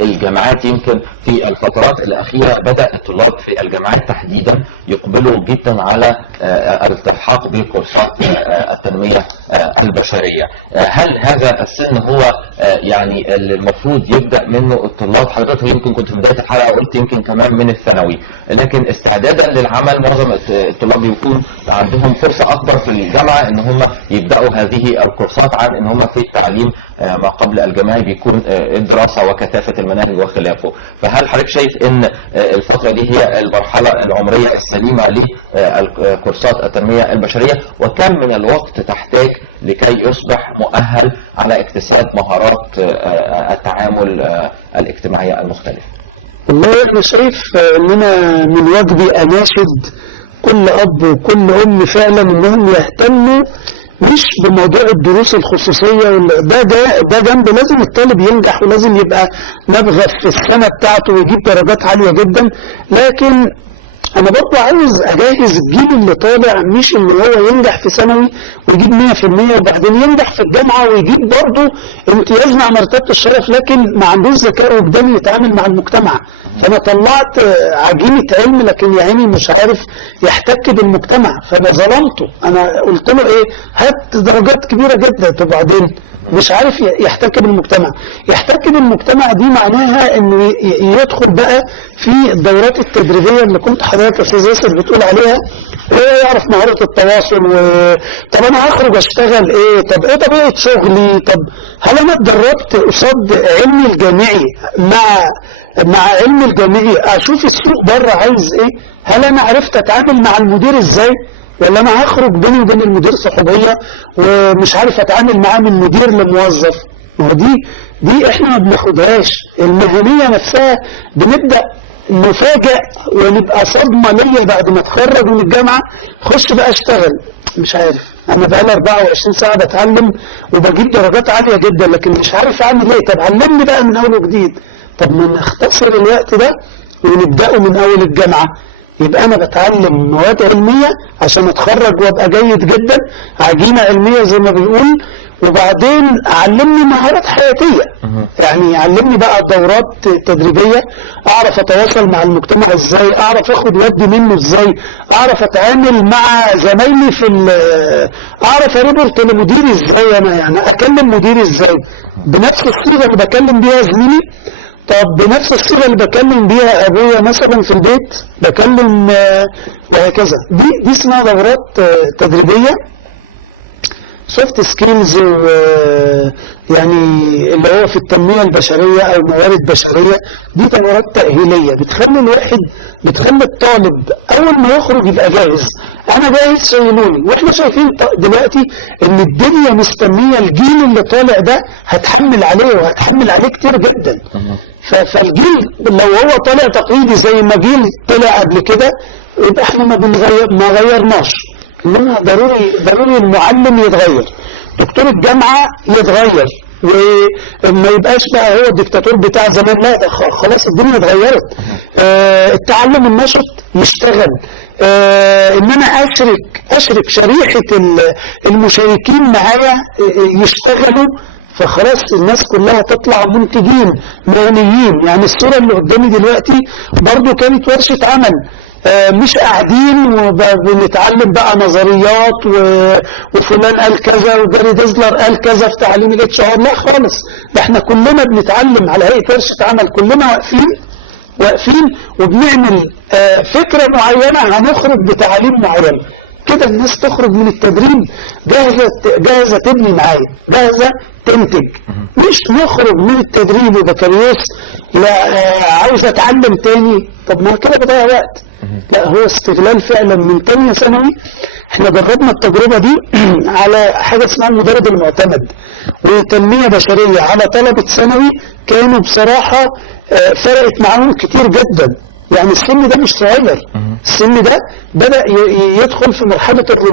الجامعات يمكن في الفترات الأخيرة بدأ الطلاب في الجامعات تحديدا يقبلوا جدا على الالتحاق بكورسات التنمية البشرية. هل هذا السن هو يعني المفروض يبدأ منه الطلاب؟ حضرتك يمكن كنت في بداية الحلقة قلت يمكن كمان من الثانوي، لكن استعدادا للعمل معظم الطلاب يكون عندهم فرصة أكبر في الجامعة إن هم يبدأوا هذه الكورسات عن إن هم في التعليم ما قبل الجامعي بيكون الدراسة وكثافة المناهج وخلافه. فهل حضرتك شايف إن الفترة دي هي المرحلة العمرية السليمة لكورسات التنمية البشرية، وكم من الوقت تحتاج لكي يصبح مؤهل على اكتساب مهارات التعامل الاجتماعية المختلفة؟ والله أنا شايف إننا من واجبي أناشد كل أب وكل أم فعلا إنهم يهتموا مش بموضوع الدروس الخصوصية، ده جنب لازم الطالب ينجح ولازم يبقى نبغى في السنة بتاعته ويجيب درجات عالية جدا، لكن أنا برضه عاوز أجهز الجيل اللي طالع، مش إن هو ينجح في ثانوي ويجيب 100% وبعدين ينجح في الجامعة ويجيب برضه امتياز مع مرتبة الشرف لكن ما عندوش ذكاء وجداني يتعامل مع المجتمع. فأنا طلعت عجينة علم لكن يا عيني مش عارف يحتك بالمجتمع، فأنا ظلمته. أنا قلت له إيه، هات درجات كبيرة جدا، طب بعدين مش عارف يحتك بالمجتمع. يحتك بالمجتمع دي معناها انه يدخل بقى في الدورات التدريبية اللي كنت حضرتك استاذ ياسر بتقول عليها، هو يعرف مهارة التواصل طب انا هخرج اشتغل ايه، طب ايه طبيعة شغلي، طب هل انا اتدربت قصاد علمي الجامعي مع علمي الجامعي اشوف السوق بره عايز ايه، هل انا عرفت اتعامل مع المدير ازاي، ولا انا هخرج بيني وبين المدير صحوبيه ومش عارف اتعامل معاه من مدير لموظف. ما هو دي احنا ما بناخدهاش. المهنيه نفسها بنبدا نفاجئ ونبقى صدمه ليا بعد ما اتخرج من الجامعه، خش بقى اشتغل مش عارف، انا بقى لي 24 ساعه بتعلم وبجيب درجات عاليه جدا لكن مش عارف اعمل ايه. طب علمني بقى من اول وجديد، طب ما نختصر الوقت ده ونبداه من اول الجامعه، يبقى أنا بتعلم مواد علمية عشان أتخرج وأبقى جيد جدا، عجينة علمية زي ما بيقول، وبعدين علمني مهارات حياتية. يعني علمني بقى دورات تدريبية أعرف أتواصل مع المجتمع إزاي، أعرف أخد ودي منه إزاي، أعرف أتعامل مع زمايلي أعرف أريبورت لمديري إزاي، أنا يعني أكلم مديري إزاي بنفس الصيغة اللي بكلم بيها زميلي، طب بنفس الصيغه اللي بكلم بيها ابويا مثلا في البيت بكلم وهكذا. دي اسمها دورات تدريبيه سوفت سكيلز، يعني اللي هو في التنميه البشريه او موارد بشريه. دي دورات تاهيليه بتخلي الطالب اول ما يخرج يبقى جاهز، انا جاهز شيلوني. واحنا شايفين دلوقتي ان الدنيا مستنيه الجيل اللي طالع ده هتحمل عليه وهتحمل عليه كتير جدا. فالجيل لو هو طالع تقليدي زي ما جيل طلع قبل كده يبقى احنا ما غيرناش. انما ضروري المعلم يتغير، دكتور الجامعه يتغير، وما يبقاش بقى هو الدكتاتور بتاع زمان، لا ده خلاص الدنيا اتغيرت. التعلم النشط يشتغل، ان انا اشرك شريحه المشاركين معايا يشتغلوا، فخلاص الناس كلها تطلع منتجين مهنيين. يعني الصورة اللي قدامي دلوقتي برضو كانت ورشة عمل، مش قاعدين وبنتعلم بقى نظريات وفلان قال كذا وجاري ديزلر قال كذا في تعليم الاتش ار، لا خالص، ده احنا كلنا بنتعلم على هيئة ورشة عمل، كلنا واقفين وبنعمل فكرة معينة هنخرج بتعليم معين كده. الناس تخرج من التدريب جاهزة تبني معايا، جاهزة تنتج، مش نخرج من التدريب وبكالوريوس لا عاوز اتعلم تاني، طب ما كده بضيع وقت. لا، هو استغلال فعلا من تانية ثانوي. احنا جربنا التجربة دي على حاجة اسمها المدرب المعتمد وتنمية بشرية على طلبة ثانوي، كانوا بصراحة فرقت معاهم كتير جدا. يعني السن ده مش صغير، السن ده بدأ يدخل في مرحلة الرموز.